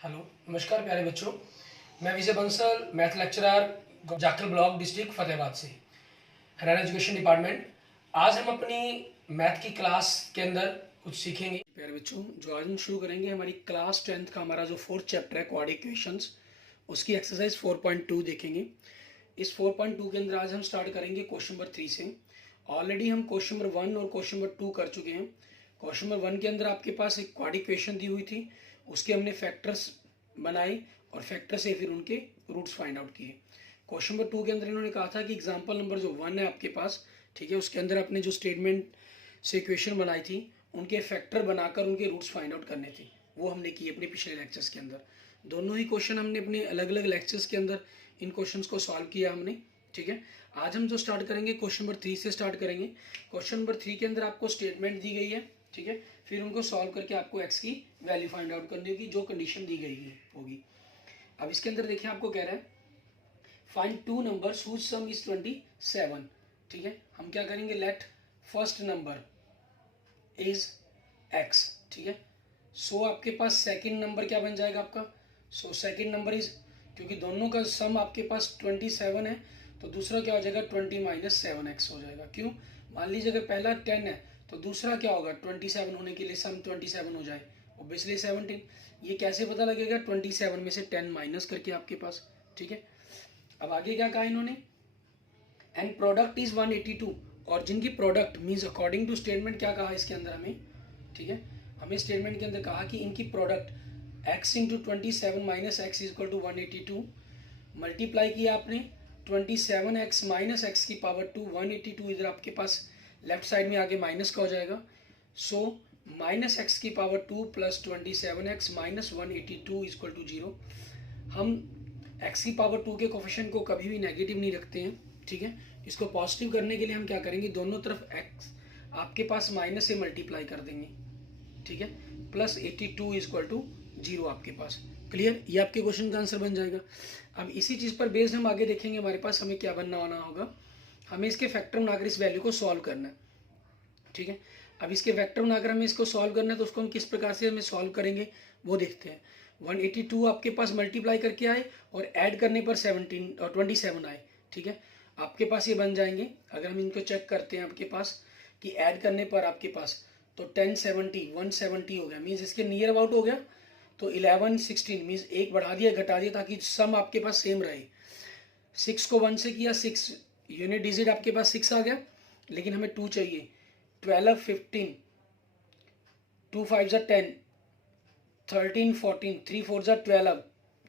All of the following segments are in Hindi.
हेलो, नमस्कार प्यारे बच्चों। मैं Vijay Bansal, math lecturer, Jakhal block, district Fatehabad से, हरियाणा एजुकेशन डिपार्टमेंट। आज हम अपनी मैथ की क्लास के अंदर कुछ सीखेंगे प्यारे बच्चों। जो आज हम शुरू करेंगे हमारी क्लास 10th का हमारा जो 4th चैप्टर है क्वाड्रेटिक इक्वेशंस, उसकी एक्सरसाइज 4.2 देखेंगे। इस 4.2 के अंदर आज हम स्टार्ट करेंगे क्वेश्चन नंबर 3 से। ऑलरेडी हम क्वेश्चन नंबर 1 और क्वेश्चन नंबर 2 कर चुके हैं। क्वेश्चन नंबर 1 के अंदर आपके पास एक क्वाड्रेटिक इक्वेशन दी हुई थी, उसके हमने फैक्टर्स बनाए और फैक्टर से फिर उनके रूट्स फाइंड आउट किए। क्वेश्चन नंबर 2 के अंदर इन्होंने कहा था कि एग्जाम्पल नंबर जो 1 है आपके पास, ठीक है, उसके अंदर आपने जो स्टेटमेंट से इक्वेशन बनाई थी उनके फैक्टर बनाकर उनके रूट्स फाइंड आउट करने थे, वो हमने किए अपने पिछले लेक्चर्स के अंदर। दोनों ही क्वेश्चन हमने अपने अलग अलग लेक्चर्स के अंदर इन क्वेश्चंस को सॉल्व किया हमने, ठीक है। आज हम जो स्टार्ट करेंगे क्वेश्चन नंबर 3 से स्टार्ट करेंगे। क्वेश्चन नंबर 3 के अंदर आपको स्टेटमेंट दी गई है, ठीक है, फिर उनको सॉल्व करके आपको एक्स की वैल्यू फाइंड आउट करनी होगी जो कंडीशन दी गई होगी। अब इसके अंदर देखिए आपको कह रहा है find two numbers whose sum is 27, ठीक है। हम क्या करेंगे, let first number is x, ठीक है। सो आपके पास सेकंड नंबर क्या बन जाएगा आपका, सो सेकंड नंबर इज, क्योंकि दोनों का सम आपके पास 27 है तो दूसरा क्या हो जाएगा 20 माइनस 7x हो जाएगा। क्यों, मान लीजिए अगर पहला 10 है तो दूसरा क्या होगा 27 होने के लिए सम 27 हो जाए, ऑब्वियसली 17। ये कैसे पता लगेगा, 27 में से 10 माइनस करके आपके पास, ठीक है। अब आगे क्या कहा इन्होंने, एंड प्रोडक्ट इज 182, और जिनकी product means according to statement क्या कहा इसके अंदर हमें, ठीक है, हमें स्टेटमेंट के अंदर कहा कि इनकी product x into 27 minus x is equal to 182, multiply किया आपने 27x माइनस एक्स की पावर 2, 182 इधर आपके पास लेफ्ट साइड में आगे माइनस का हो जाएगा। सो माइनस एक्स की power 2 plus 27x minus 182 is equal to 0। हम x की पावर 2 के कोफिशिएंट को कभी भी नेगेटिव नहीं रखते हैं, ठीक है। इसको पॉजिटिव करने के लिए हम क्या करेंगे, दोनों तरफ x आपके पास माइनस से मल्टीप्लाई कर देंगे, ठीक है, प्लस 82 इजक्वल टू 0 आपके पास। क्लियर, ये आपके क्वेश्चन का आंसर बन जाएगा। अब इसी चीज़ पर बेस्ड हम आगे देखेंगे हमारे पास हमें क्या बनना होना होगा, हमें इसके फैक्टर बनाकर इस वैल्यू को सॉल्व करना है, ठीक है। अब इसके फैक्टर बनाकर हमें इसको सॉल्व करना है तो उसको हम किस प्रकार से हमें सॉल्व करेंगे वो देखते हैं। 182 आपके पास मल्टीप्लाई करके आए और ऐड करने पर 17 और 27 आए, ठीक है। आपके पास ये बन जाएंगे, अगर हम इनको चेक करते हैं आपके पास कि ऐड करने पर आपके पास तो 1070 170 हो गया, मीन्स इसके नियर अबाउट हो गया। तो 11 16 मीन्स एक बढ़ा दिया घटा दिया ताकि सम आपके पास सेम रहे। 6 को 1 से किया 6, यूनिट डिजिट आपके पास 6 आ गया, लेकिन हमें 2 चाहिए। 12 15, 2 5 जा 10, 13 14, 3 4 जा 12,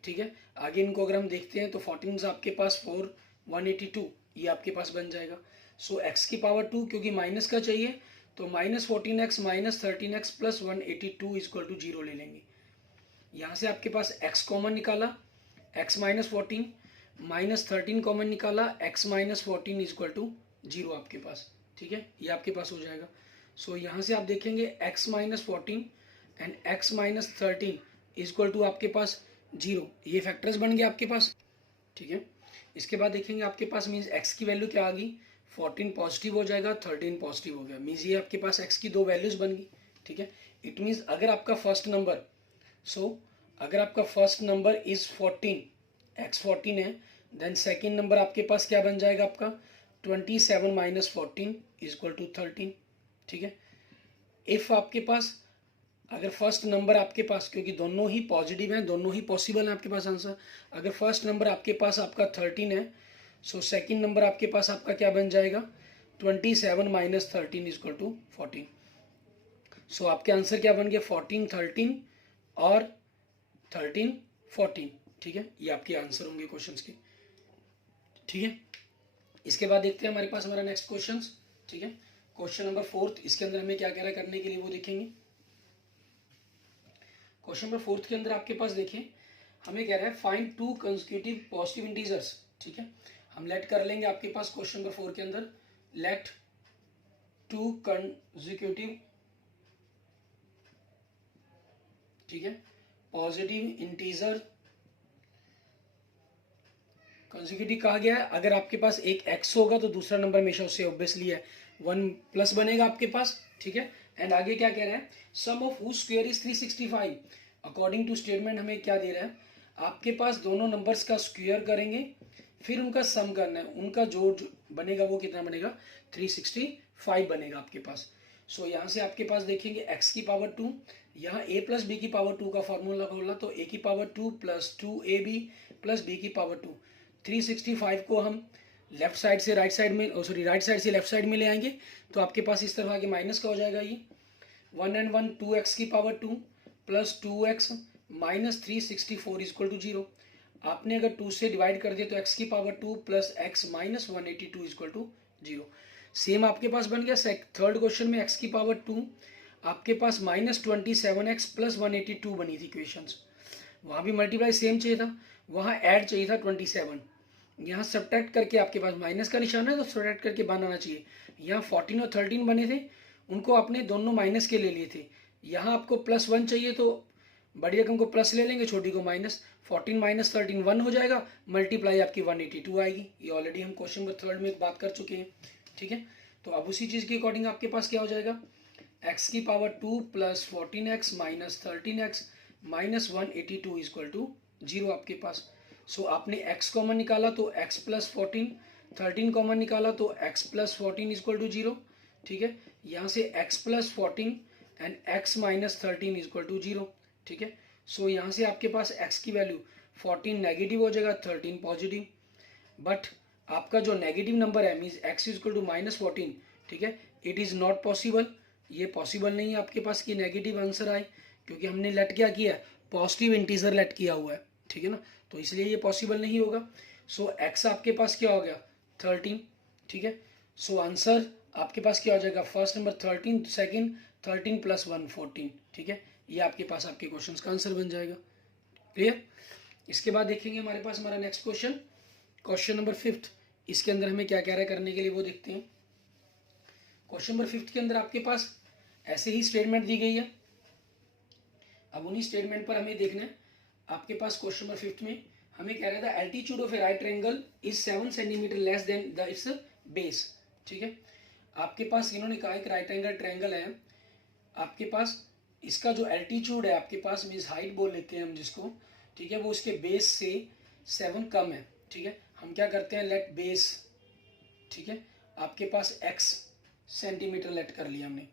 ठीक है। आगे इनको अगर हम देखते हैं तो 14 आपके पास 4, 182 ये आपके पास बन जाएगा। सो एक्स की पावर 2 क्योंकि माइनस का चाहिए तो minus 14x minus 13x plus 182 is equal to 0 ले लेंगे। यहाँ से आपके पास x कॉमन निकाला, x माइनस 14 माइनस 13 कॉमन निकाला, x माइनस 14 इजक्वल टू 0 आपके पास, ठीक है, ये आपके पास हो जाएगा। सो यहाँ से आप देखेंगे x minus 14 and x minus 13 is equal to आपके पास 0, ये फैक्टर्स बन गए आपके पास, ठीक है। इसके बाद देखेंगे आपके पास मीन्स x की वैल्यू क्या आ गई, 14 पॉजिटिव हो जाएगा, 13 पॉजिटिव हो गया, मीन्स ये आपके पास x की दो वैल्यूज बन गई, ठीक है। इट मीन्स अगर आपका फर्स्ट नंबर, अगर आपका फर्स्ट नंबर इज 14, x 14 है, देन सेकेंड नंबर आपके पास क्या बन जाएगा आपका 27 माइनस 14 इजक्वल टू 13, ठीक है। इफ आपके पास अगर फर्स्ट नंबर आपके पास, क्योंकि दोनों ही पॉजिटिव हैं, दोनों ही पॉसिबल है आपके पास आंसर, अगर फर्स्ट नंबर आपके पास आपका 13 है सो सेकंड नंबर आपके पास आपका क्या बन जाएगा 27 माइनस 13 इजक्वल टू 14। सो आपके आंसर क्या बन गया 14 13 और 13 14, ठीक है, ये आपके आंसर होंगे क्वेश्चंस के, ठीक है। इसके बाद देखते हैं हमारे पास हमारा नेक्स्ट क्वेश्चन, ठीक है, क्वेश्चन नंबर 4। इसके अंदर हमें क्या कह रहा है करने के लिए वो देखेंगे। क्वेश्चन नंबर 4 के अंदर आपके पास देखें हमें कह रहा है find to consecutive positive integers, ठीक है। हम लेट कर लेंगे आपके पास क्वेश्चन नंबर 4 के अंदर लेट टू कंसेक्यूटिव, ठीक है, पॉजिटिव इंटीजर कंसेक्यूटिव कहा गया है। अगर आपके पास एक x होगा तो दूसरा नंबर हमेशा उससे ऑब्वियसली है 1 प्लस बनेगा आपके पास, ठीक है। एंड आगे क्या कह रहा है sum of whose square is 365, according to statement हमें क्या दे रहा है, आपके पास दोनों नंबर्स का स्क्वायर करेंगे, फिर उनका सम करना है, उनका जोड़ बनेगा वो कितना बनेगा, 365 बनेगा आपके पास। सो यहाँ से आपके पास देखेंगे x की पावर 2, यहाँ a प्लस बी की पावर 2 का फॉर्मूला खोला तो a की power 2 plus 2ab plus b की पावर 2। 365 को हम लेफ्ट साइड से राइट साइड में, सॉरी राइट साइड से लेफ्ट साइड में ले आएंगे तो आपके पास इस तरह आगे माइनस का हो जाएगा ये 1 and 1 2x की power 2 plus 2x minus 364 equal to 0। आपने अगर 2 से डिवाइड कर दिया तो x की power 2 plus x minus 182 equal to 0। Same आपके पास बन गया थर्ड क्वेश्चन में x की पावर 2 आपके पास माइनस 27x प्लस 182 बनी थी इक्वेशंस, वहाँ भी मल्टीप्लाई सेम चाहिए था, वहाँ ऐड चाहिए था 27, यहाँ सब्ट्रैक्ट करके आपके पास माइनस का निशान है तो सब्ट्रैक्ट करके बाहर आना चाहिए। यहाँ 14 और 13 बने थे, उनको आपने दोनों माइनस के ले लिए थे, यहाँ आपको प्लस 1 चाहिए तो बड़ी रकम को प्लस ले लेंगे, छोटी को माइनस, 14 माइनस 13 1 हो जाएगा, मल्टीप्लाई आपकी 182 आएगी। ये ऑलरेडी हम क्वेश्चन नंबर थर्ड में बात कर चुके हैं, ठीक है। तो अब उसी चीज़ के अकॉर्डिंग आपके पास क्या हो जाएगा, x की power 2 plus 14x minus 13x minus 182 equal to 0 आपके पास। सो आपने x कॉमन निकाला तो x प्लस 14, 13 कॉमन निकाला तो x प्लस 14 इक्वल टू 0, ठीक है। यहाँ से x plus 14 and x minus 13 equal to 0, ठीक है। सो यहाँ से आपके पास x की वैल्यू 14 नेगेटिव हो जाएगा, 13 पॉजिटिव, बट आपका जो नेगेटिव नंबर है means x equal to minus 14, ठीक है, इट इज़ नॉट पॉसिबल, ये पॉसिबल नहीं है आपके पास कि नेगेटिव आंसर आए, क्योंकि हमने लेट क्या किया है, पॉजिटिव इंटीजर लेट किया हुआ है, ठीक है ना, तो इसलिए ये पॉसिबल नहीं होगा। सो x आपके पास क्या हो गया 13, ठीक है। सो आंसर आपके पास क्या हो जाएगा, फर्स्ट नंबर 13, सेकंड 13 प्लस 1 14, ठीक है, ये आपके पास आपके क्वेश्चन का आंसर बन जाएगा। क्लियर। इसके बाद देखेंगे हमारे पास हमारा नेक्स्ट क्वेश्चन, क्वेश्चन नंबर 5। इसके अंदर हमें क्या कह रहा है करने के लिए वो देखते हैं। क्वेश्चन नंबर 5 के अंदर आपके पास ऐसे ही स्टेटमेंट दी गई है, अब उन्हीं स्टेटमेंट पर हमें देखना है। आपके पास क्वेश्चन नंबर 5 में हमें कह रहा था altitude of A right triangle is 7 centimetre less than the it's base, ठीक है। आपके पास इन्होंने कहा एक राइट एंगल ट्रायंगल है, आपके पास इसका जो एल्टीट्यूड है आपके पास मीन्स हाइट बोल लेते हैं हम जिसको, ठीक है, वो उसके बेस से 7 कम है, ठीक है। हम क्या करते हैं, लेट बेस, ठीक है, आपके पास x सेंटीमीटर लेट कर लिया हमने।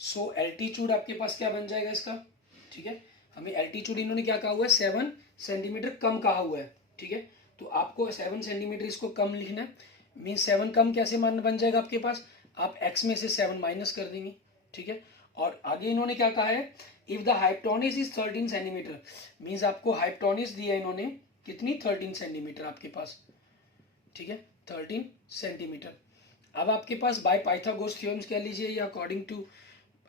सो एल्टीट्यूड आपके पास क्या बन जाएगा इसका, ठीक है, हमें एल्टीट्यूड इन्होंने क्या कहा हुआ है 7 सेंटीमीटर कम कहा हुआ है, ठीक है। तो आपको 7 सेंटीमीटर इसको कम लिखना है, मीन 7 कम कैसे मान बन जाएगा आपके पास, आप x में से 7 माइनस कर देंगे, ठीक है। और आगे इन्होंने क्या कहा है, if the hypotenuse is 13 centimetre, means आपको हाइपोटेन्यूज दिया इन्होंने कितनी 13 सेंटीमीटर आपके पास, ठीक है, 13 सेंटीमीटर। अब आपके पास बाय पाइथागोरस थ्योरम्स कह लीजिए या अकॉर्डिंग टू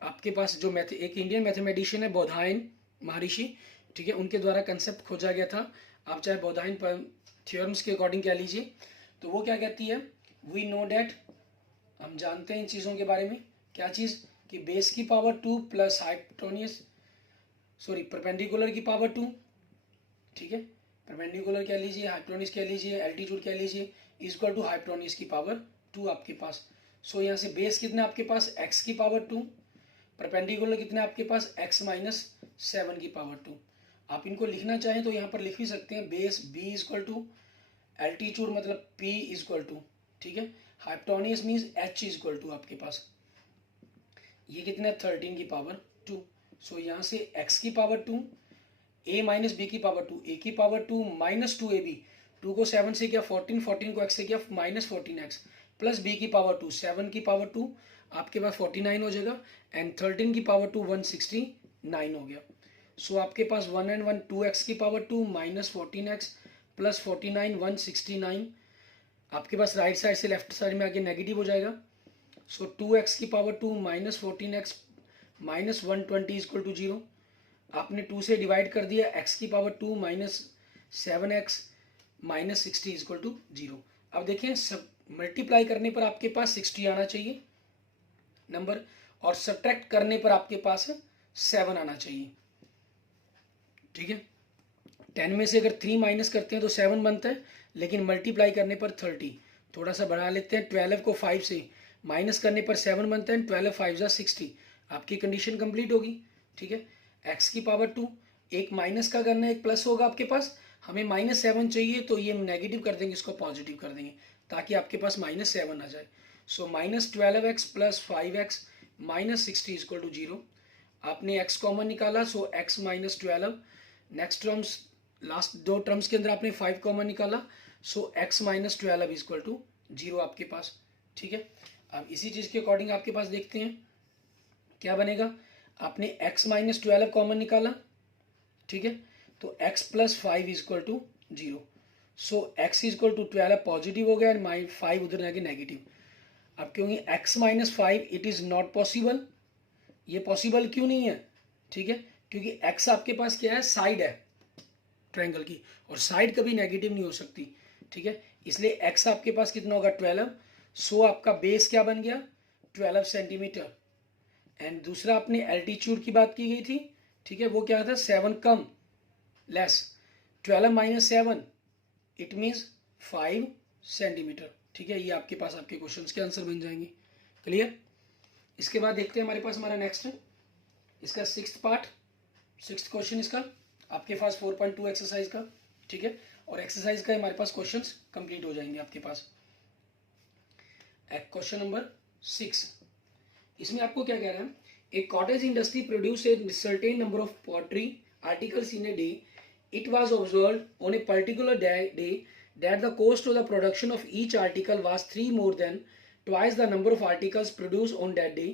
आपके पास जो एक इंडियन मैथमेटिशियन है बोधायन महर्षि, ठीक है, उनके द्वारा कंसेप्ट खोजा गया था, आप चाहे बोधायन थ्योरम्स के अकॉर्डिंग कह लीजिए, तो वो क्या कहती है, वी नो डैट, हम जानते हैं इन चीज़ों के बारे में, क्या चीज़, कि बेस की power 2 plus hypotenuse, sorry perpendicular की पावर 2, ठीक है, परपेंडिकुलर कह लीजिए, हाइपोटेन्यूज कह लीजिए, एल्टीट्यूड कह लीजिए, इक्वल टू हाइपोटेन्यूज की पावर 2 आपके पास। सो यहाँ से बेस कितना आपके पास x की पावर 2, परपेंडिकुलर कितना आपके पास x माइनस 7 की पावर 2। आप इनको लिखना चाहें तो यहाँ पर लिख भी सकते हैं, base b equal to altitude मतलब p इक्वल टू, ठीक है, hypotenuse means h equal to आपके पास ये कितना 13 की पावर 2। सो यहाँ से x की पावर 2, a माइनस बी की पावर 2, a की पावर 2 माइनस 2ab, 2 को 7 से किया 14, 14 को x से किया माइनस 14x, प्लस b की पावर 2, 7 की पावर 2 आपके पास 49 हो जाएगा, एंड 13 की पावर 2 169 हो गया। सो आपके पास 1 and 1 2x की पावर 2 माइनस 14x प्लस 49 169, आपके पास राइट साइड से लेफ्ट साइड में आगे नेगेटिव हो जाएगा। सो 2x की power 2 minus 14x minus 120 equal to 0, आपने 2 से डिवाइड कर दिया, x की power 2 minus 7x minus 60 equal to 0। अब देखें सब मल्टीप्लाई करने पर आपके पास 60 आना चाहिए नंबर, और सब्ट्रैक्ट करने पर आपके पास 7 आना चाहिए, ठीक है। 10 में से अगर 3 माइनस करते हैं तो 7 बनता है, लेकिन मल्टीप्लाई करने पर 30, थोड़ा सा बढ़ा लेते हैं, 12 को 5 से माइनस करने पर 7 बनता है, 12 5 60, आपकी कंडीशन कंप्लीट होगी, ठीक है। x की पावर 2 एक माइनस का करना है, एक प्लस होगा आपके पास। हमें -7 चाहिए तो ये नेगेटिव कर देंगे, इसको पॉजिटिव कर देंगे ताकि आपके पास -7 आ जाए। सो -12x + 5x -60 = 0। आपने x कॉमन निकाला, सो x - 12। नेक्स्ट टर्म्स, लास्ट दो टर्म्स के अंदर आपने 5 कॉमन निकाला, सो x - 12 = 0 आपके पास। ठीक है, अब इसी चीज़ के अकॉर्डिंग आपके पास देखते हैं क्या बनेगा। आपने x - 12 कॉमन निकाला, ठीक है, तो x + 5 = 0। सो x = 12 पॉजिटिव हो गया एंड 5 उधर जाके नेगेटिव। अब क्योंकि x - 5 it is not possible, ये पॉसिबल क्यों नहीं है, ठीक है, क्योंकि x आपके पास क्या है, साइड है ट्रायंगल की, और साइड कभी नेगेटिव नहीं हो सकती। ठीक है, इसलिए x आपके पास कितना होगा, 12। सो आपका बेस क्या बन गया, 12 सेंटीमीटर। एंड दूसरा अपने एल्टीट्यूड की बात की गई थी, ठीक है, वो क्या था, 7 कम लेस 12 - 7 इट मीन्स 5 सेंटीमीटर। ठीक है, ये आपके पास आपके क्वेश्चंस के आंसर बन जाएंगे। क्लियर। इसके बाद देखते हैं हमारे पास हमारा नेक्स्ट है, इसका 6th पार्ट, 6th क्वेश्चन इसका आपके पास 4.2 एक्सरसाइज का। ठीक है, और एक्सरसाइज का हमारे पास क्वेश्चंस कंप्लीट हो जाएंगे आपके पास। क्वेश्चन नंबर 6, इसमें आपको क्या कह रहा है, a cottage industry produce a certain number of pottery articles in a day. It was observed on a particular day that the cost of the production of each article was 3 more than twice the number of articles produced on that day.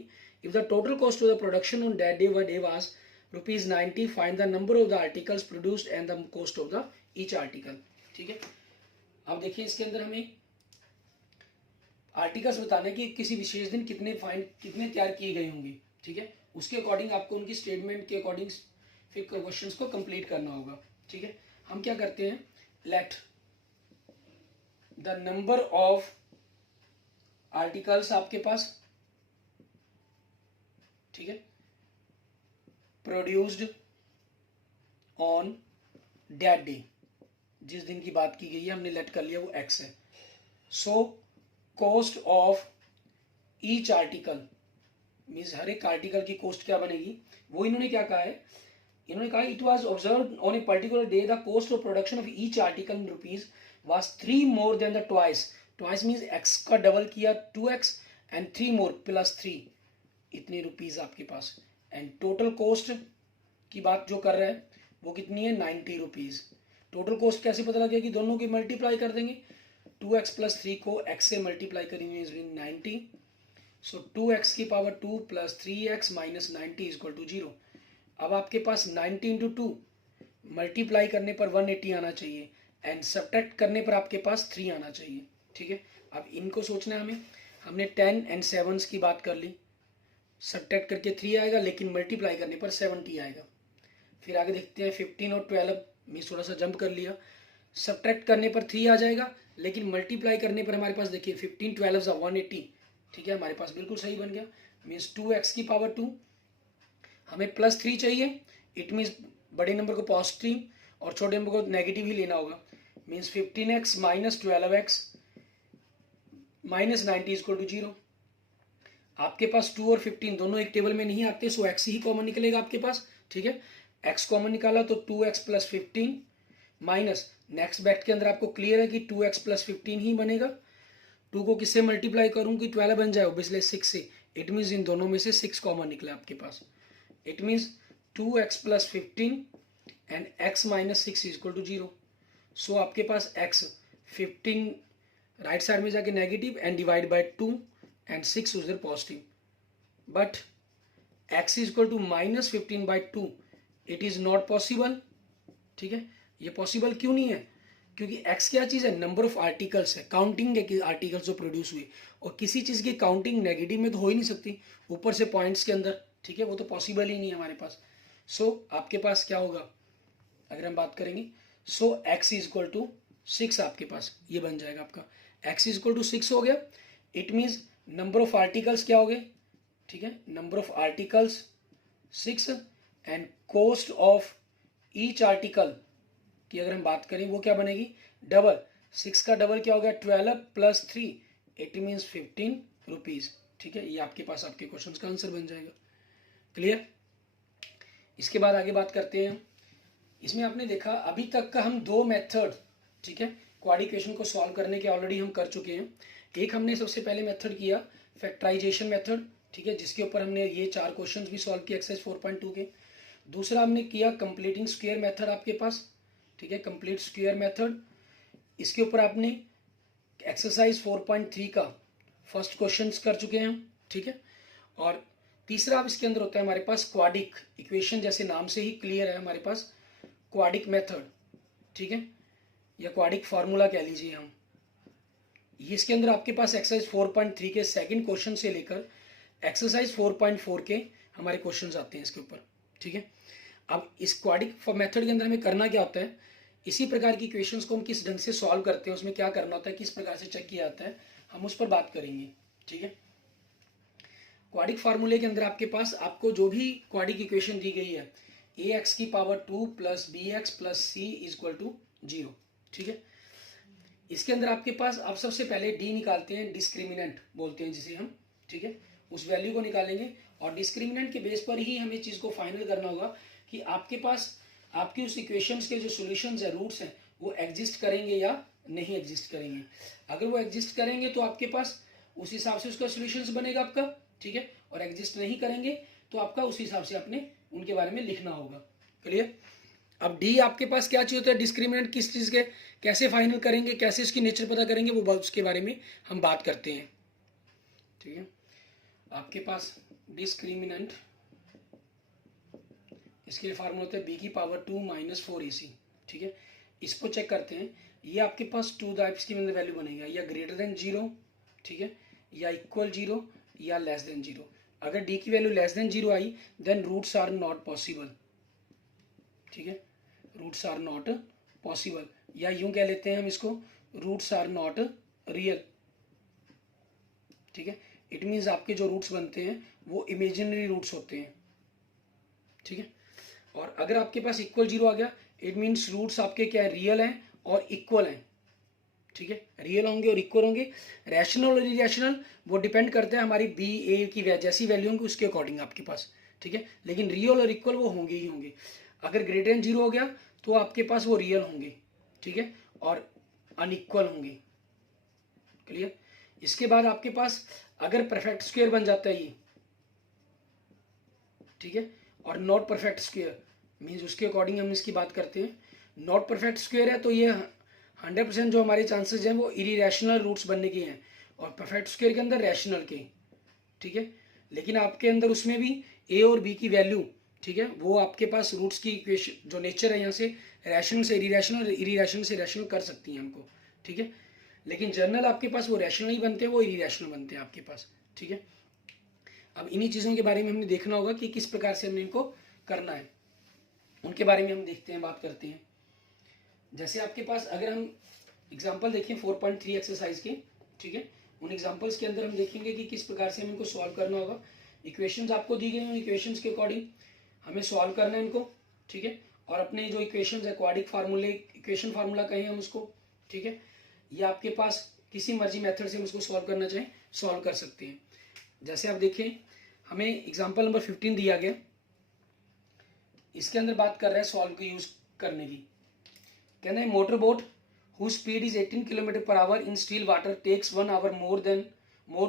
If the total cost of the production on that day was rupees 90, find the number of the articles produced and the cost of the each article. ठीक है, अब देखिए इसके अंदर हमें आर्टिकल्स बताने कि किसी विशेष दिन कितने तैयार किए गए होंगे। ठीक है, उसके अकॉर्डिंग आपको उनकी स्टेटमेंट के अकॉर्डिंग फिर क्वेश्चंस को कंप्लीट करना होगा। ठीक है, हम क्या करते हैं, let the number of articles आपके पास, ठीक है, प्रोड्यूस्ड ऑन दैट डे, जिस दिन की बात की गई है हमने लेट कर लिया वो x है। So cost of each article means हर एक आर्टिकल की कॉस्ट क्या बनेगी, वो इन्होंने क्या कहा है, इन्होंने कहा it was observed on a particular day the cost of production of each article in rupees was 3 more than the twice means x का डबल किया 2x and 3 more +3 इतने रुपीज आपके पास। एंड टोटल कॉस्ट की बात जो कर रहा है वो कितनी है, 90 रुपीज। टोटल कॉस्ट कैसे पता लगेगा कि दोनों की मल्टीप्लाई कर देंगे, 2x + 3 को x से मल्टीप्लाई करेंगे 90। सो 2x की पावर 2 + 3x - 90 = 0। अब आपके पास 90 × 2 मल्टीप्लाई करने पर 180 आना चाहिए एंड सब्ट्रैक्ट करने पर आपके पास 3 आना चाहिए। ठीक है, अब इनको सोचना है हमें, हमने 10 एंड 7 की बात कर ली, सब्ट्रैक्ट करके 3 आएगा लेकिन मल्टीप्लाई करने पर 70 आएगा। फिर आगे देखते हैं 15 और 12 मीन्स थोड़ा सा जंप कर लिया, सब्ट्रैक्ट करने पर 3 आ जाएगा लेकिन मल्टीप्लाई करने पर हमारे पास देखिए 15 12 180। ठीक है, हमारे पास बिल्कुल सही बन गया, मीन्स 2x की पावर 2, हमें +3 चाहिए, इट मीन्स बड़े नंबर को पॉजिटिव और छोटे नंबर को नेगेटिव ही लेना होगा। Means 15x - 12x - 90 = 0। आपके पास 2 और 15 दोनों एक टेबल में नहीं आते, सो x ही कॉमन निकलेगा आपके पास। ठीक है, x कॉमन निकाला तो 2x + 15 माइनस नेक्स्ट ब्रैकेट के अंदर आपको क्लियर है कि 2x + 15 ही बनेगा। 2 को किससे मल्टीप्लाई करूँ कि 12 बन जाए, ऑब्वियसली 6 से। इट मीन्स इन दोनों में से 6 कॉमन निकला आपके पास। It means 2x + 15 and x - 6 = 0। So आपके पास x 15 राइट साइड में जाके negative and divide by 2 and 6 उधर positive, but x = -15/2 it is not possible. ठीक है, ये पॉसिबल क्यों नहीं है, क्योंकि x क्या चीज़ है, नंबर ऑफ आर्टिकल्स है, काउंटिंग है कि आर्टिकल्स जो प्रोड्यूस हुए, और किसी चीज़ की काउंटिंग नेगेटिव में तो हो ही नहीं सकती, ऊपर से पॉइंट्स के अंदर। ठीक है, वो तो पॉसिबल ही नहीं है हमारे पास। सो आपके पास क्या होगा अगर हम बात करेंगे, सो x = 6 आपके पास ये बन जाएगा आपका, x = 6 हो गया। It means number of articles क्या हो गए, ठीक है, number of articles 6 and cost of each article की अगर हम बात करें वो क्या बनेगी, डबल। 6 का डबल क्या हो गया, 12 + 3 इट मीन्स 15 रुपीज। ठीक है, ये आपके पास आपके क्वेश्चन का आंसर बन जाएगा। क्लियर। इसके बाद आगे बात करते हैं इसमें आपने देखा अभी तक का हम दो मेथड, ठीक है, क्वाड इक्वेशन को सॉल्व करने के ऑलरेडी हम कर चुके हैं। एक हमने सबसे पहले मेथड किया फैक्टराइजेशन मेथड, ठीक है, जिसके ऊपर हमने ये 4 क्वेश्चंस भी सॉल्व किए एक्सरसाइज 4.2 के। दूसरा हमने किया कंप्लीटिंग स्क्वायर मेथड आपके पास, ठीक है, कंप्लीट स्क्वायर मेथड। इसके ऊपर आपने एक्सरसाइज 4.3 का फर्स्ट क्वेश्चन कर चुके हैं हम, ठीक है। और तीसरा अब इसके अंदर होता है हमारे पास क्वाडिक इक्वेशन, जैसे नाम से ही क्लियर है हमारे पास क्वाडिक मेथड, ठीक है, या क्वाडिक फार्मूला कह लीजिए हम। ये इसके अंदर आपके पास एक्सरसाइज 4.3 के सेकंड क्वेश्चन से लेकर एक्सरसाइज 4.4 के हमारे क्वेश्चंस आते हैं इसके ऊपर, ठीक है। अब इस क्वाडिक मेथड के अंदर हमें करना क्या होता है, इसी प्रकार की इक्वेशंस को हम किस ढंग से सॉल्व करते हैं, उसमें क्या करना होता है, किस प्रकार से चेक किया जाता है, हम उस पर बात करेंगे, ठीक है। क्वाडिक फार्मूले के अंदर आपके पास आपको जो भी क्वाडिक इक्वेशन दी गई है ax⁴ plus bx plus c equal to 0, ठीक है। इसके अंदर आपके पास आप सबसे पहले डी निकालते हैं, डिस्क्रिमिनेंट बोलते हैं जिसे हम, ठीक है, उस वैल्यू को निकालेंगे और डिस्क्रिमिनेंट के बेस पर ही हमें चीज़ को फाइनल करना होगा कि आपके पास आपकी उस इक्वेशंस के जो सॉल्यूशंस है, रूट्स हैं, वो एग्जिस्ट करेंगे या नहीं एग्जिस्ट करेंगे। अगर वो एग्जिस्ट करेंगे तो आपके पास उस हिसाब से उसका सॉल्यूशंस बनेगा आपका, ठीक है, और एग्जिस्ट नहीं करेंगे तो आपका उस हिसाब से आपने उनके बारे में लिखना होगा। क्लियर। अब डी आपके पास क्या चाहिए होता है, डिस्क्रिमिनेंट किस चीज़ के, कैसे फाइनल करेंगे, कैसे इसकी नेचर पता करेंगे, वो उसके बारे में हम बात करते हैं, ठीक है। आपके पास डिस्क्रिमिनेंट, इसके लिए फार्मूला होता है b⁴ माइनस 4ac, ठीक है। इसको चेक करते हैं, ये आपके पास 2 टाइप्स की वैल्यू बनेगा, या ग्रेटर देन 0, ठीक है, या इक्वल 0 या लेस देन 0। अगर d की value less than 0 I then roots are not possible, ठीक है, रूट्स आर नॉट पॉसिबल, या यूं कह लेते हैं हम इसको, रूट्स आर नॉट रियल, ठीक है। इट मीन्स आपके जो रूट्स बनते हैं वो इमेजिनरी रूट्स होते हैं, ठीक है। और अगर आपके पास इक्वल 0 आ गया इट मीन्स रूट्स आपके क्या है, रियल हैं और इक्वल हैं, ठीक है, रियल होंगे और इक्वल होंगे। रैशनल और इरेशनल वो डिपेंड करता है हमारी बी ए की जैसी वैल्यू होंगी उसके अकॉर्डिंग आपके पास, ठीक है, लेकिन रियल और इक्वल वो होंगे ही होंगे। अगर ग्रेटर देन 0 हो गया तो आपके पास वो रियल होंगे, ठीक है, और अनइक्वल होंगे। क्लियर। इसके बाद आपके पास अगर परफेक्ट स्क्वायर बन जाता है ये, ठीक है, और नॉट परफेक्ट स्क्वायर मीन्स उसके अकॉर्डिंग हम इसकी बात करते हैं। नॉट परफेक्ट स्क्वायर है तो ये 100% जो हमारे चांसेस हैं वो इरेशनल रूट्स बनने के हैं, और परफेक्ट स्क्वायर के अंदर रैशनल के, ठीक है। लेकिन आपके अंदर उसमें भी ए और बी की वैल्यू, ठीक है, वो आपके पास रूट्स की इक्वेशन जो नेचर है यहाँ से रैशनल से इरेशनल, इरेशनल से रैशनल कर सकती हैं हमको, ठीक है। लेकिन जनरल आपके पास वो रैशनल ही बनते हैं, वो इरेशनल बनते हैं आपके पास, ठीक है। अब इन्हीं चीज़ों के बारे में हमने देखना होगा कि किस प्रकार से हमने इनको करना है, उनके बारे में हम देखते हैं, बात करते हैं। जैसे आपके पास अगर हम एग्जांपल देखें 4.3 एक्सरसाइज के, ठीक है, उन एग्जांपल्स के अंदर हम देखेंगे कि किस प्रकार से हमें इनको सॉल्व करना होगा। इक्वेशंस आपको दी गई हैं, इक्वेशंस के अकॉर्डिंग हमें सॉल्व करना है इनको, ठीक है। और अपने जो इक्वेशंस है क्वाड्रिक फार्मूले, इक्वेशन फार्मूला कहें हम उसको, ठीक है, या आपके पास किसी मर्जी मेथड से हम उसको सॉल्व करना चाहें सॉल्व कर सकते हैं। जैसे आप देखें हमें एग्जाम्पल नंबर 15 दिया गया, इसके अंदर बात कर रहे हैं सॉल्व को यूज करने की। कहना है motor boat whose speed is 18 km/h in still water takes 1 hour more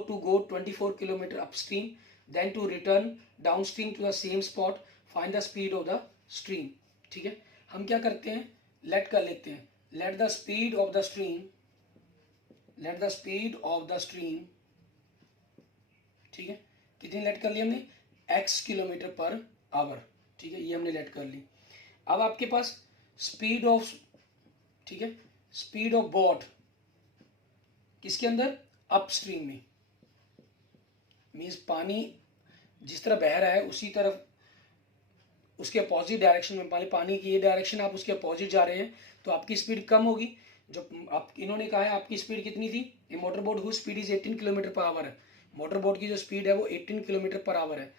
to go 24 km upstream than to return downstream to the same spot. Find the speed of the stream. ठीक है, हम क्या करते हैं, लेट कर लेते हैं, let the speed of the stream, ठीक है, कितनी लेट कर ली हमने, x km/h, ठीक है, ये हमने लेट कर ली। अब आपके पास स्पीड ऑफ, ठीक है, स्पीड ऑफ बोट किसके अंदर, अपस्ट्रीम में, मीन्स पानी जिस तरह बह रहा है उसी तरफ उसके अपोजिट डायरेक्शन में, पानी की ये डायरेक्शन आप उसके अपोजिट जा रहे हैं तो आपकी स्पीड कम होगी। जो आप इन्होंने कहा है आपकी स्पीड कितनी थी, ये मोटर बोट हुई स्पीड इज 18 km/h है, मोटर बोट की जो स्पीड है वो 18 km/h है।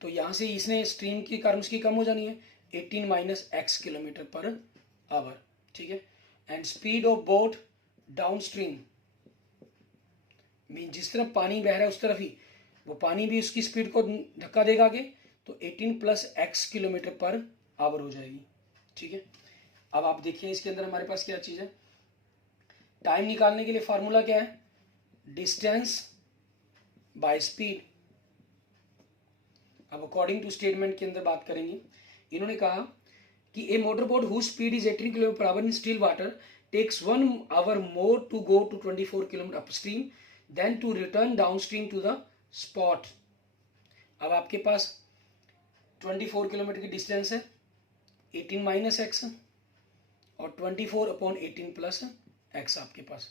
तो यहाँ से इसने स्ट्रीम के कारण उसकी कम हो जानी है, 18 माइनस x km/h, ठीक है। And speed of boat down stream mean जिस तरफ पानी बह रहा है उस तरफ ही वो पानी भी उसकी स्पीड को धक्का देगा आगे, तो 18 + x km/h हो जाएगी, ठीक है। अब आप देखिए इसके अंदर हमारे पास क्या चीज़ है, टाइम निकालने के लिए फार्मूला क्या है, डिस्टेंस बाय स्पीड। अब अकॉर्डिंग टू स्टेटमेंट के अंदर बात करेंगे, इन्होंने कहा कि a motor boat whose speed is 18 kilometre per hour in still water takes 1 hour more to go to 24 kilometre upstream than to return downstream to the spot. अब आपके पास 24 किलोमीटर की डिस्टेंस है, 18 माइनस एक्स और 24/18 प्लस एक्स आपके पास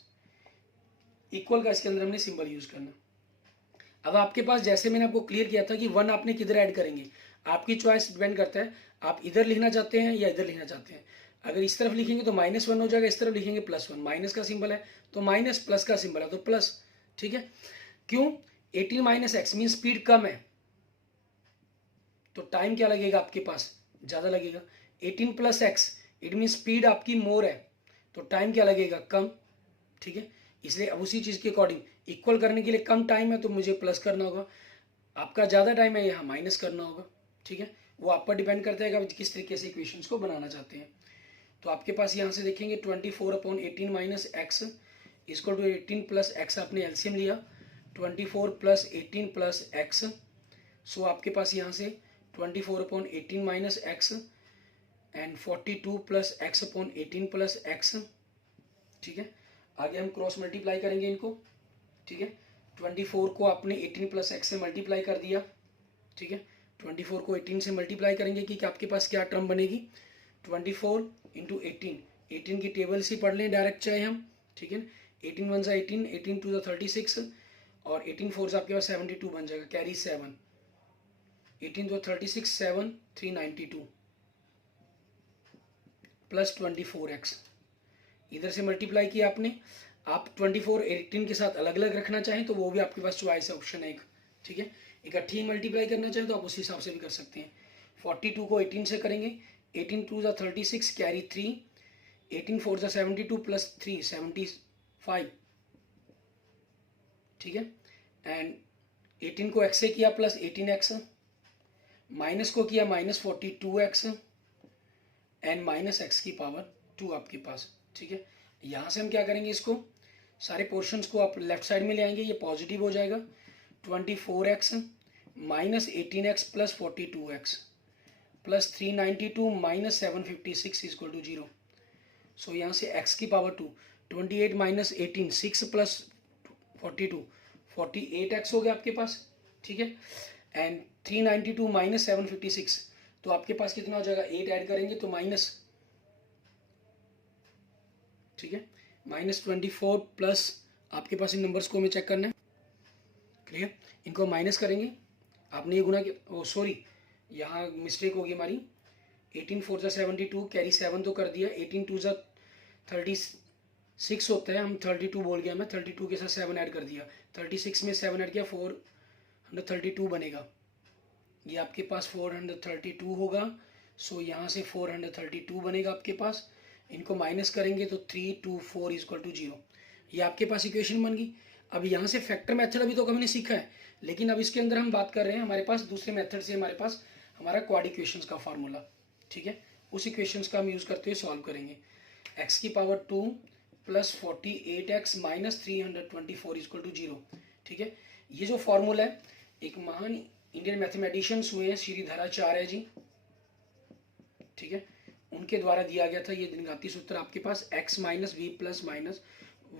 इक्वल का इसके अंदर हमने सिंबल यूज करना। अब आपके पास जैसे मैंने आपको क्लियर किया था कि 1 आपने किधर ऐड करेंगे, आपकी चॉइस डिपेंड करता है, आप इधर लिखना चाहते हैं या इधर लिखना चाहते हैं। अगर इस तरफ लिखेंगे तो -1 हो जाएगा, इस तरफ लिखेंगे +1, माइनस का सिंबल है तो माइनस, प्लस का सिंबल है तो प्लस। ठीक है, क्यों, 18 माइनस एक्स मीन स्पीड कम है तो टाइम क्या लगेगा आपके पास, ज्यादा लगेगा। 18 plus x it mean speed आपकी मोर है तो टाइम क्या लगेगा, कम। ठीक है, इसलिए अब उसी चीज के अकॉर्डिंग इक्वल करने के लिए कम टाइम है तो मुझे प्लस करना होगा, आपका ज्यादा टाइम है यहाँ माइनस करना होगा। ठीक है, वो आप पर डिपेंड करता है कि आप किस तरीके से इक्वेशंस को बनाना चाहते हैं। तो आपके पास यहाँ से देखेंगे 24/18 minus x equal to 18 plus x, आपने एलसीएम लिया 24 प्लस 18 प्लस एक्स। सो आपके पास यहाँ से 24/18 minus x and 42 plus x upon 18 plus x. ठीक है, आगे हम क्रॉस मल्टीप्लाई करेंगे इनको। ठीक है, 24 को आपने 18 प्लस एक्स से मल्टीप्लाई कर दिया। ठीक है, 24 को 18 से मल्टीप्लाई करेंगे कि आपके पास क्या टर्म बनेगी, 24 इंटू 18 की टेबल से पढ़ लें डायरेक्ट चाहे हम। ठीक है, 18 1 सा 18, 18 2 सा 36 और 18 4 से आपके पास 72 बन जाएगा, कैरी 7, 18 2 36 7 392 प्लस 24x। इधर से मल्टीप्लाई किया आपने, आप 24 18 के साथ अलग अलग रखना चाहें तो वो भी आपके पास चॉइस है, ऑप्शन है एक। ठीक है, इकट्ठी मल्टीप्लाई करना चाहें तो आप उस हिसाब से भी कर सकते हैं। 42 को 18 से करेंगे, 18 2 सा 36 कैरी 3, 18 4 सा 72 प्लस 3 75। ठीक है, एंड 18 को x से किया प्लस 18x, माइनस को किया minus 42x and minus x की पावर 2 आपके पास। ठीक है, यहाँ से हम क्या करेंगे, इसको सारे पोर्शंस को आप लेफ्ट साइड में ले आएंगे, ये पॉजिटिव हो जाएगा। 24x minus 18x plus 42x plus 392 minus 756 equal to 0। So यहाँ से x की पावर 2, 28 माइनस 18 6 प्लस 42 48x हो गया आपके पास। ठीक है, एंड 392 माइनस 756 तो आपके पास कितना हो जाएगा, 8 ऐड करेंगे तो माइनस, ठीक है, -24 प्लस आपके पास इन नंबर्स को हमें चेक करना है। क्लियर, इनको माइनस करेंगे, आपने ये गुना किया, ओ सॉरी यहाँ मिस्टेक होगी हमारी, 18 4 सा 72 कैरी 7 तो कर दिया, 18 2 सा 36 होता है, हम 32 बोल गया मैं, 32 के साथ 7 ऐड कर दिया, 36 में 7 ऐड किया 432 बनेगा, ये आपके पास 432 होगा। सो यहाँ से 432 बनेगा आपके पास, इनको माइनस करेंगे तो 324 इक्वल टू 0, ये आपके पास इक्वेशन बन गई। अब यहाँ से फैक्टर मेथड अभी तो हमने सीखा है, लेकिन अब इसके अंदर हम बात कर रहे हैं हमारे पास दूसरे मेथड से, हमारे पास हमारा क्वाड इक्वेशंस का फार्मूला। ठीक है, उस इक्वेशंस का हम यूज़ करते हुए सॉल्व करेंगे। x की power 2 plus 48x minus 324 equal to 0। ठीक है, ये जो फार्मूला है एक महान इंडियन मैथमेटिशियंस हुए हैं श्रीधराचार्य जी, ठीक है, उनके द्वारा दिया गया था। ये घातीय सूत्र आपके पास x minus b plus minus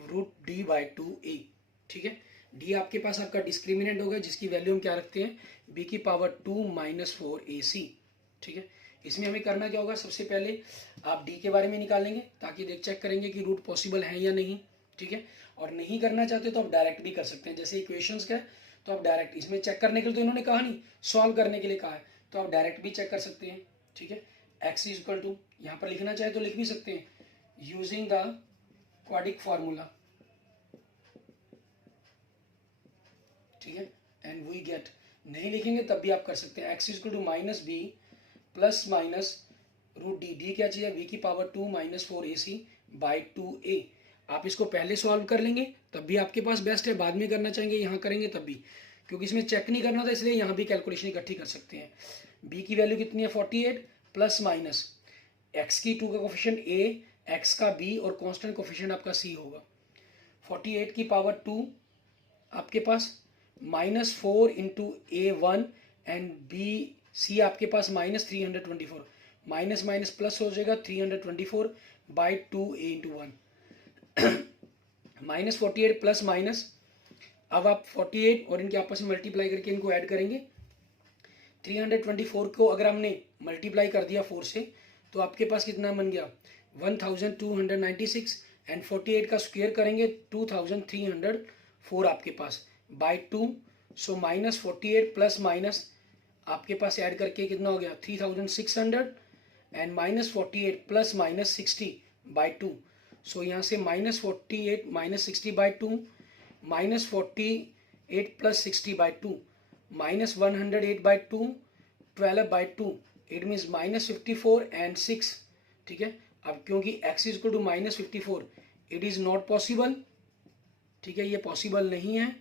√d/2a। ठीक है, d आपके पास आपका डिस्क्रिमिनेंट होगा जिसकी वैल्यू हम क्या रखते हैं, b की पावर 2 माइनस 4ac। ठीक है, इसमें हमें करना क्या होगा, सबसे पहले आप d के बारे में निकालेंगे ताकि देख चेक करेंगे कि रूट पॉसिबल है या नहीं। ठीक है, और नहीं करना चाहते तो आप डायरेक्ट भी कर सकते हैं, जैसे इक्वेशंस का है तो आप डायरेक्ट, इसमें चेक करने के लिए तो इन्होंने कहा नहीं, सॉल्व करने के लिए कहा है, तो आप डायरेक्ट भी चेक कर सकते हैं। ठीक है, x इक्वल टू यहाँ पर लिखना चाहे तो लिख भी सकते हैं यूजिंग द क्वाड्रिक फार्मूला। ठीक है, एंड वी गेट, नहीं लिखेंगे तब भी आप कर सकते हैं, x equal to minus b plus minus √d, d क्या चीज़ है, v की power 2 minus 4ac by 2a। आप इसको पहले सॉल्व कर लेंगे तब भी आपके पास बेस्ट है, बाद में करना चाहेंगे यहाँ करेंगे तब भी, क्योंकि इसमें चेक नहीं करना था इसलिए यहाँ भी कैलकुलेशन इकट्ठी कर सकते हैं। b की वैल्यू कितनी है 48 प्लस माइनस एक्स की 2 का कोफिशिएंट ए, एक्स का बी और कांस्टेंट कोफिशिएंट आपका सी होगा। 48 की पावर 2 आपके पास -4 into A1 and B C आपके पास -324, माइनस माइनस प्लस हो जाएगा 324/2 A इंटू 1 -48 प्लस माइनस। अब आप 48 और इनके आपस में मल्टीप्लाई करके इनको ऐड करेंगे। 324 को अगर हमने मल्टीप्लाई कर दिया 4 से तो आपके पास कितना बन गया 1296 एंड 48 का स्क्वायर करेंगे 2304 आपके पास बाय 2। सो -48 प्लस माइनस आपके पास ऐड करके कितना हो गया 3600 एंड -48 प्लस माइनस 60/2। सो यहाँ से -48 minus 60/2 -48 plus 60/2 -108/2 12/2 it means -54 and 6। ठीक है, अब क्योंकि x is equal to -54 it is not possible. ठीक है, ये पॉसिबल नहीं है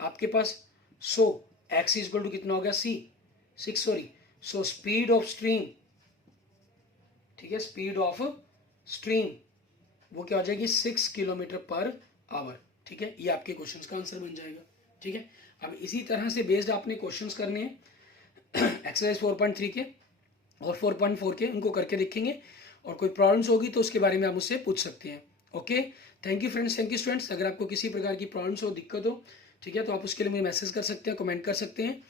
आपके पास। So x is equal to कितना हो गया 6 sorry. So speed of stream, ठीक है, स्पीड ऑफ स्ट्रीम वो क्या हो जाएगी 6 किलोमीटर पर आवर। ठीक है, ये आपके क्वेश्चंस का आंसर बन जाएगा। ठीक है, अब इसी तरह से बेस्ड आपने क्वेश्चंस करने हैं एक्सरसाइज 4.3 के और 4.4 के, उनको करके देखेंगे और कोई प्रॉब्लम्स होगी तो उसके बारे में आप मुझसे पूछ सकते हैं। Okay, thank you friends, thank you students. अगर आपको किसी प्रकार की प्रॉब्लम्स हो, दिक्कत हो, ठीक है, तो आप उसके लिए मुझे मैसेज कर सकते हैं, कमेंट कर सकते हैं।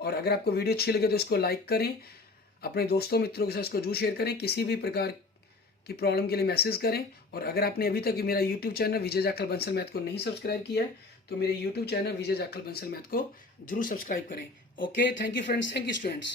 और अगर आपको वीडियो अच्छी लगे तो इसको लाइक करें, अपने दोस्तों मित्रों के साथ इसको जरूर शेयर करें। किसी भी प्रकार की प्रॉब्लम के लिए मैसेज करें। और अगर आपने अभी तक मेरा यूट्यूब चैनल विजय जाखल बंसल मैथ को नहीं सब्सक्राइब किया है तो मेरे यूट्यूब चैनल विजय जाखल बंसल मैथ को जरूर सब्सक्राइब करें। Okay, thank you friends, thank you students.